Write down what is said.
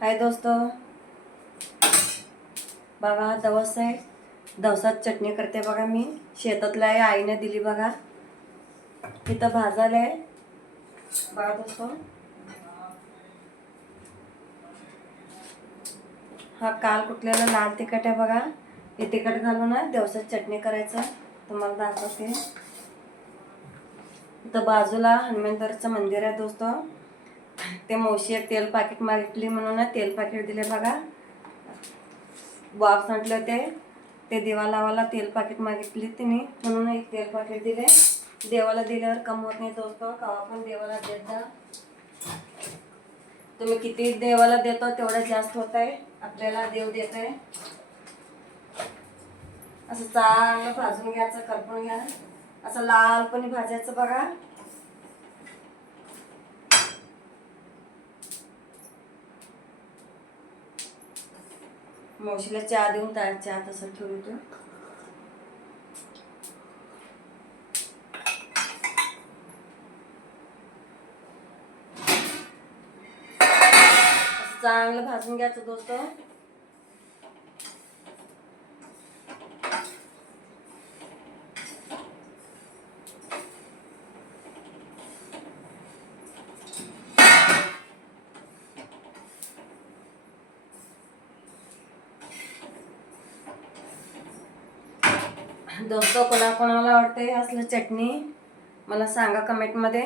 हाय दोस्तों, बघा दवस आहे. दवसात चटणी करते बघा. मी शेतातला आहे, आईने दिली बघा. इथं भाजायला आहे बघा दोस्तों. हा काल कुठलेला लाल तिखट आहे बघा. हे तिखट घालून ना दवसात चटणी करायचं तुम्हाला दाखवते. इथं बाजूला हनुमानदाचं मंदिर आहे दोस्तों. ते मावशी एक तेल पाकिट मागितली म्हणून तेल पाकिट दिले बघा. बॉक्स म्हटलं ते दिवा लावायला तेल पाकिट मागितली तिने म्हणून एक तेल पाकिट दिले. देवाला दिल्यावर कम होत नाही दोस्तों. कवा पण देवाला देत जा. तुम्ही किती देवाला देतो तेवढं जास्त होत आहे. आपल्याला देव देत आहे. असं चांगलं भाजून घ्यायचं, करपून घ्या. असं लालपणी भाजायचं बघा. मावशीला चहा देऊन चहा तसं ठेवतो. चांगलं भाजून घ्यायचं दोस्तों. दोस्तों कोणाकोणाला आवडते असलं चटणी मला सांगा कमेंट मध्ये.